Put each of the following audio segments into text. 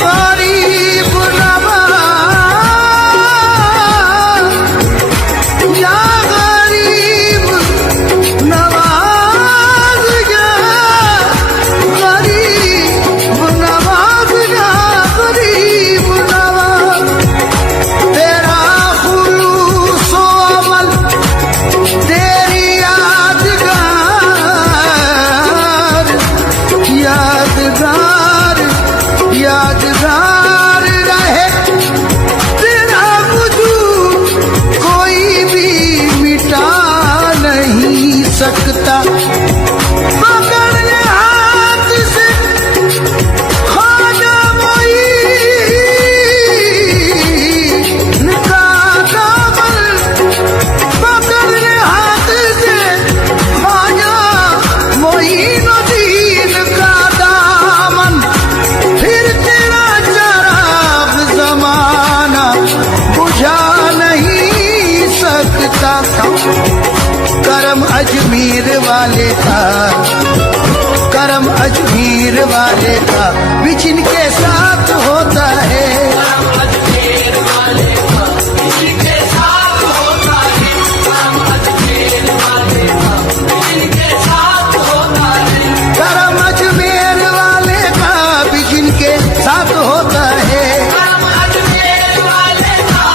गरीब नवाज या गरीब नवाज या गरीब नवाज या गरीब नवाज तेरा खुलूस व अमल तेरी यादगार यादगार यादगार रहे तेरा वजूद कोई भी मिटा नहीं सकता। पकड़ ले हाथ से ख्वाजा मोईन का दामन, पकड़ ले हाथ से ख्वाजा मोईनुद्दीन का दामन, फिर तेरा चराग जमाना बुझा नहीं सकता। करम अजमेर वाले का, करम अजमेर वाले का भी जिनके साथ होता है। करम अजमेर वाले का भी जिनके साथ होता है। करम अजमेर वाले का भी जिनके साथ होता है। करम अजमेर वाले का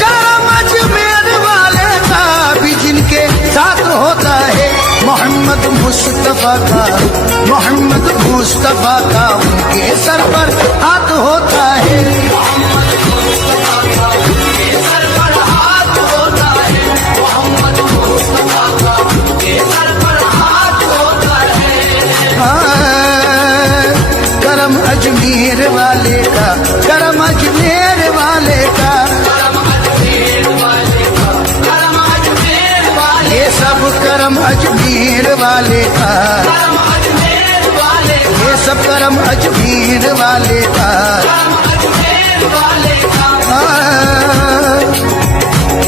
करम अजमेर वाले का भी जिनके साथ होता है। मोहम्मद मुस्तफा का, मोहम्मद मुस्तफा का उनके सर पर हाथ होता है। करम अजमेर वाले का, करम अजमेर वाले का, ये सब करम अजमेर वाले का, ये सब करम अजमेर वाले का।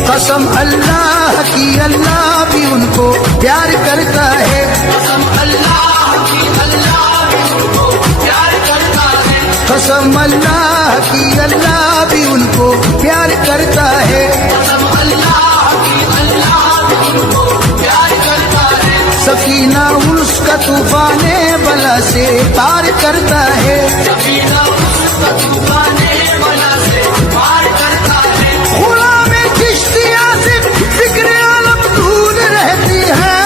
कसम अल्लाह की अल्लाह भी उनको प्यार करता है। कसम अल्लाह की अल्लाह भी उनको प्यार करता है। कसम अल्लाह की अल्लाह भी उनको प्यार करता है। कसम अल्लाह की अल्लाह भी उनको प्यार करता है। सकीना उसका तूफाने बला से पार करता है। सकीना उसका तूफाने बला से पार करता है। गुलाम चिश्तिया से फिक्र आलम दूर रहती है।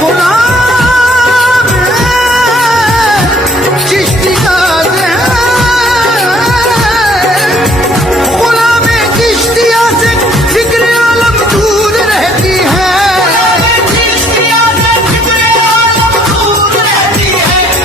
गुलाम चिश्तिया से, गुलाम चिश्तिया से फिक्र आलम दूर रहती है।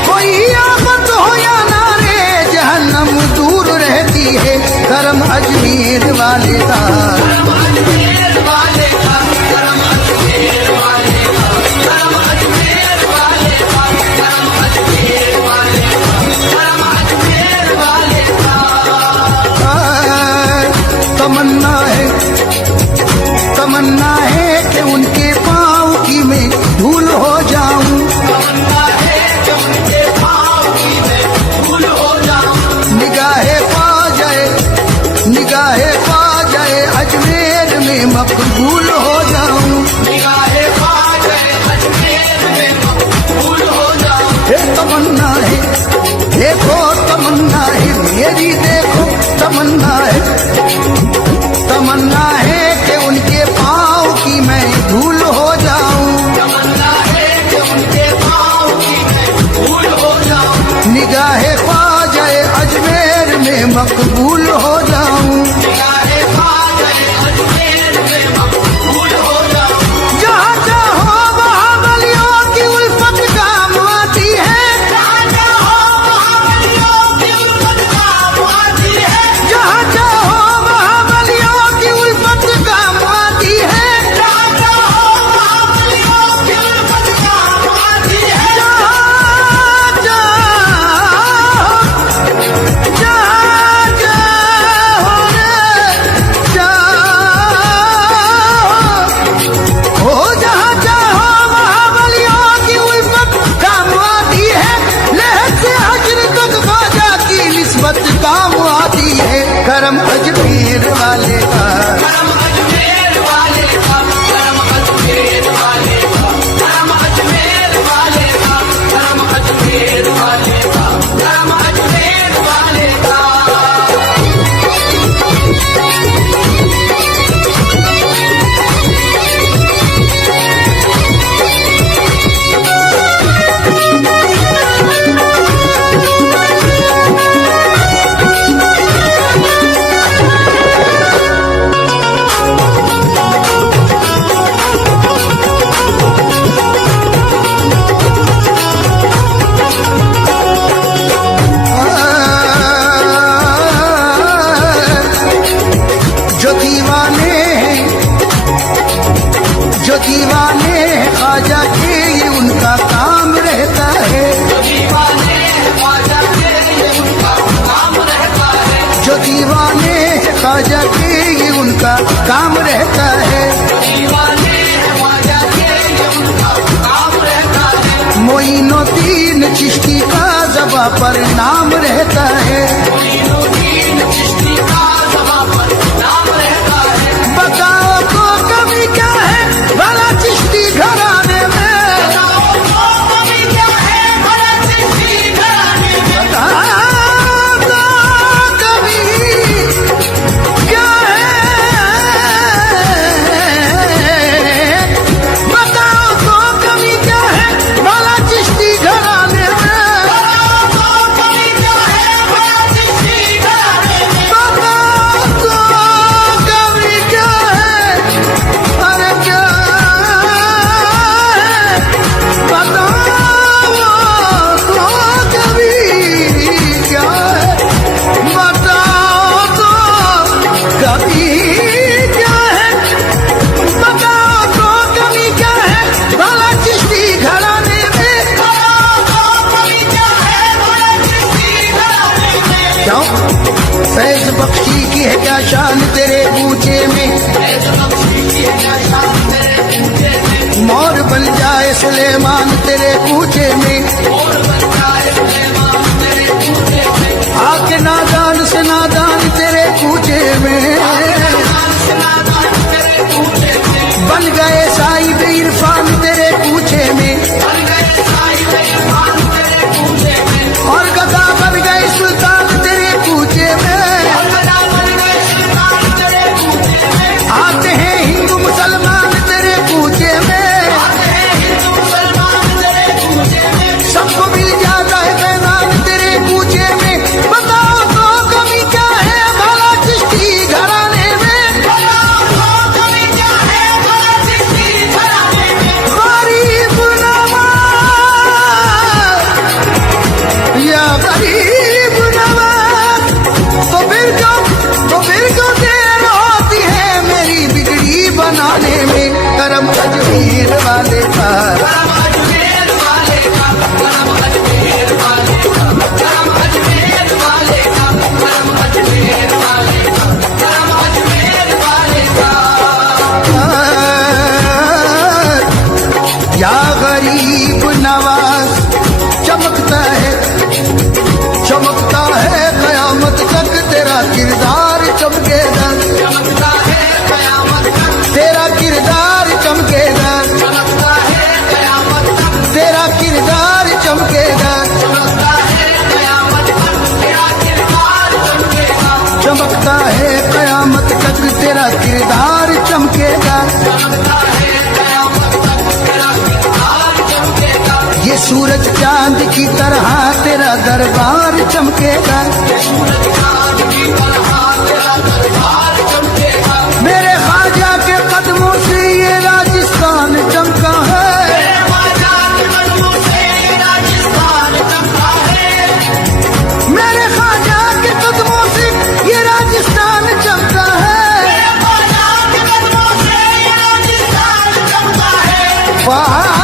कोई आफत हो या नारे जहन्नम दूर रहती है। करम अजमेर वाले का, करम अजमेर वाले का, करम अजमेर वाले का, करम अजमेर वाले का, करम अजमेर वाले का, करम अजमेर वाले का। तमन्ना है, तमन्ना है कि उनके पाँव की मैं धूल हो जाऊं। तमन्ना है कि उनके पाँव की मैं धूल हो जाऊं। निगाहे पा जाए, निगाहे पा जाए अजमेर में मकबूल हो जाऊं। निगाहे पा जाए अजमेर में मकबूल हो जाऊं। ये तमन्ना है, देखो तमन्ना है मेरी, देखो तमन्ना है, तमन्ना है कि उनके पाँव की मैं धूल हो जाऊं। तमन्ना है कि उनके पाँव की मैं धूल हो जाऊं। निगाहे पा जाए अजमेर में मकबूल हो जाऊं। निगाहे पा जाए अजमेर में मकबूल हो जाऊं। जहाँ चाहो वहाँ वलियों की उल्फत काम आती है। जहाँ चाहो वहाँ वलियों की उल्फत काम आती जगह पर नाम रहता है। बताओ तो कभी क्या है भला चिश्ती घराने में, बताओ तो कभी क्या है, बताओ तो कभी क्या है भला चिश्ती घराने में, बताओ तो कभी क्या है, अरे क्या है, बताओ तो कभी क्या है, बताओ तो कभी क्या है, बताओ तो कभी क्या है भला चिश्ती घराने में, क्यों फैज बख्शी की है क्या शान तेरे ऊंचे में, मोर बन जाए सुलेमान तेरे ऊंचे में, आके नादान से नादान तेरे ऊंचे में, बन गए साहिब इरफान तेरे ऊंचे में, और गदा बन गए सुल्तान तेरे ऊंचे में, आते हैं हिंदू मुसलमान तेरे ऊंचे में, सबको मिल जाता है पैमान तेरे ऊंचे में, बताओ तो कभी क्या है भला चिश्ती घराने में, गरीब नवाज या गरीब नवाज, तो फिर क्यों देर होती है मेरी बिगड़ी बनाने में, करम अजमेर वाले का, या गरीब नवाज चमकता है कयामत तक तेरा किरदार चमकेगा, तेरा किरदार चमकेगा, तेरा किरदार चमकेगा, चमकता है कयामत तक तेरा किरदार चमकेगा, ये सूरज चांद की तरह तेरा दरबार चमकेगा, मेरे ख्वाजा के कदमों से ये राजस्थान चमका है, मेरे ख्वाजा के कदमों से ये राजस्थान चमका है, ख्वाजा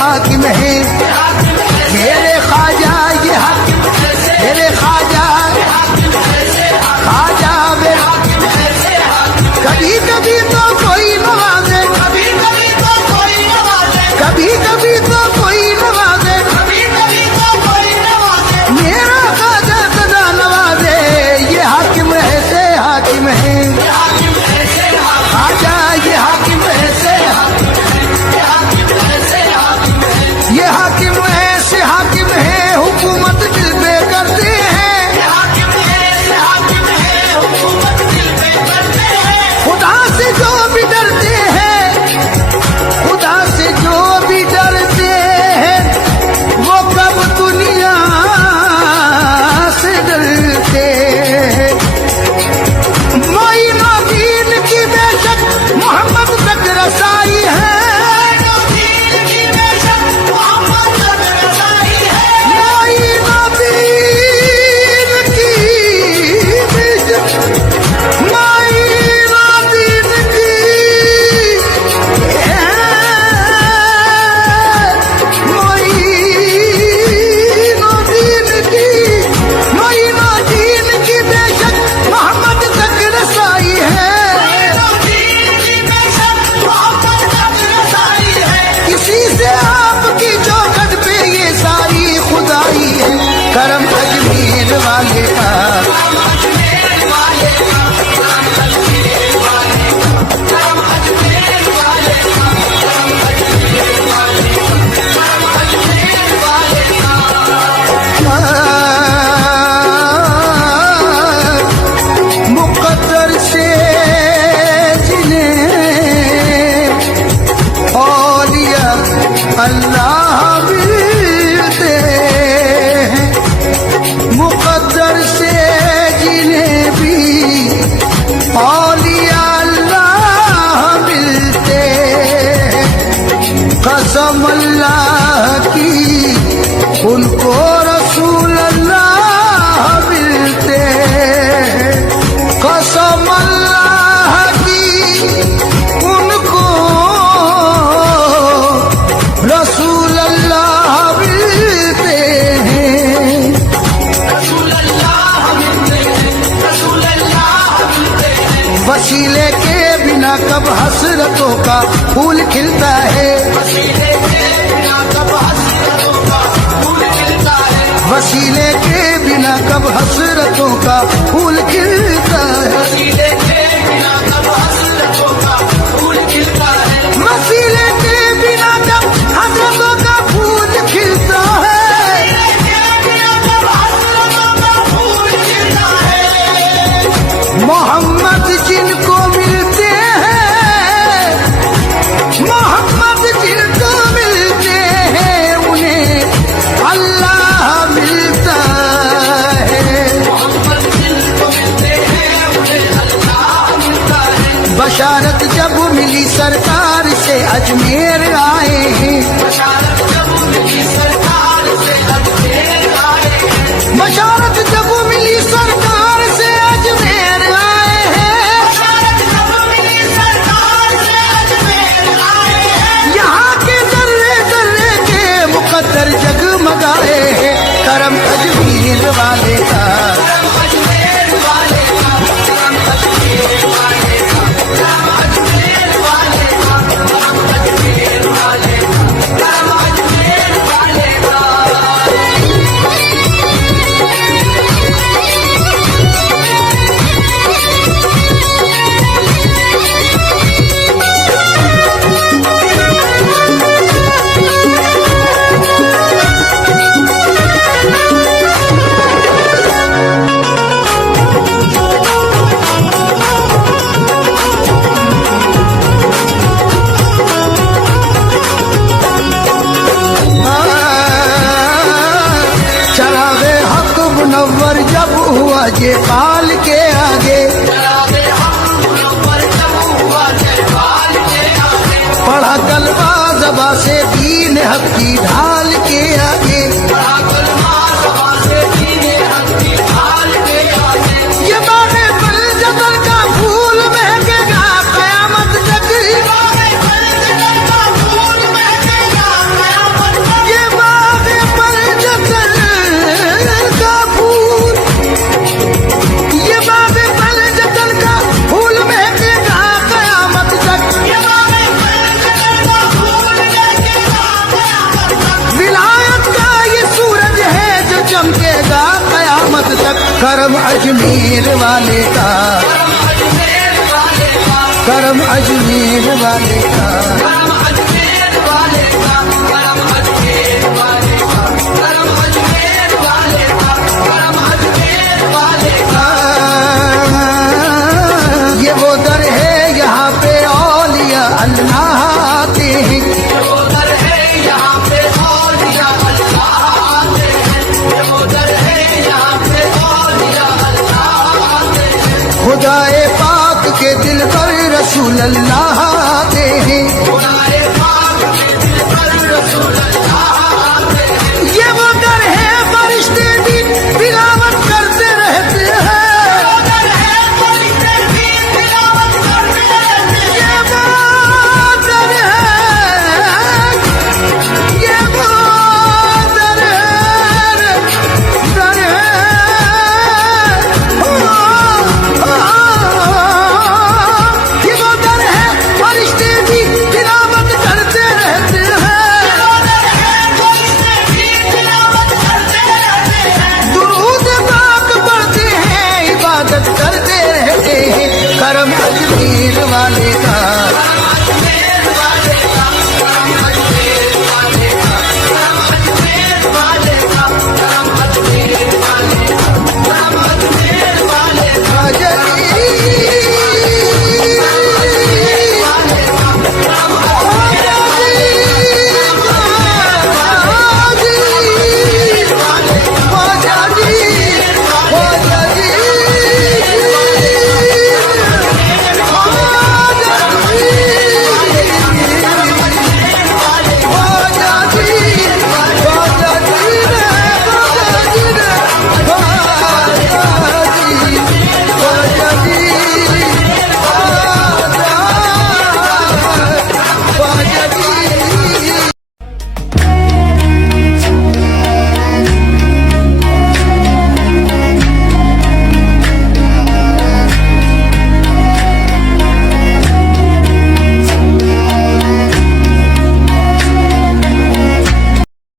हाकिम है, मेरे ख्वाजा ये हाकिम, मेरे ख्वाजा ख्वाजा वे कभी कभी तो कोई नवाजे, कभी कभी तो कोई नवाजे, कभी कभी तो कोई नवाजे, कभी कभी तो कोई नवाजे, मेरा ख्वाजा सदा नवाजे। ये हाकिम ऐसे हाकिम है, ख्वाजा ये हाकिम ऐसे हाकिम, ये हाकिम ऐसे हाकिम है, हुकूमत दिल पे करते हैं, खुदा से जो भी डरते हैं, खुदा से जो भी डरते हैं, वो कब दुनिया से डरते हैं। मोइनुद्दीन की बेशक मोहम्मद तक रसाई है, करम अजमेर वाले का, मुकद्दर से जिन्हें औलिया अल्लाह मिलते हैं, मुकद्दर से जिन्हें भी औलिया अल्लाह मिलते हैं, कसम अल्लाह की उनको रसूल अल्लाह मिलते हैं, कसम अल्लाह की उनको रसूल अल्लाह मिलते हैं। वसीले के बिना कब हसरतों का फूल खिलता है, वसीले के बिना कब हसरतों का फूल खिलता है, वसीले के बिना कब हसरतों का फूल खिलता है, वसीले के बिना कब हसरतों का फूल खिलता है, वसीले के बिना कब हसरतों का फूल खिलता है, मोहम्मद जिनको मिलते हैं, मोहम्मद जिनको मिलते हैं, उन्हें अल्लाह मिलता है, मोहम्मद जिनको मिलते हैं, उन्हें अल्लाह मिलता है। बशारत जब मिली सरकार से अजमेर आए हैं, बशारत जब मिली सरकार से अजमेर आए हैं, बशारत जब मिली सरकार से अजमेर आए हैं, बशारत जब मिली सरकार से अजमेर आए हैं, यहाँ के जर्रे जर्रे के मुकद्दर जगमगाए हैं, करम अजमेर वाले का, करम अजमेर वाले का, करम अजमेर वाले का, करम अजमेर वाले का, करम अजमेर वाले का, करम अजमेर वाले का। चरागे हक मुनव्वर जब हुआ ये काल के आगे, पढ़ा कलमा ज़बा से दीन हक की ढाल के आगे, ये बागे पल जबर का फूल महकेगा कयामत तक, करम अजमेर वाले का, करम अजमेर वाले का, ये वो दर है यहाँ पे औलिया अल्लाह आते हैं, खुदाए पाक के दिल पर रसूल अल्लाह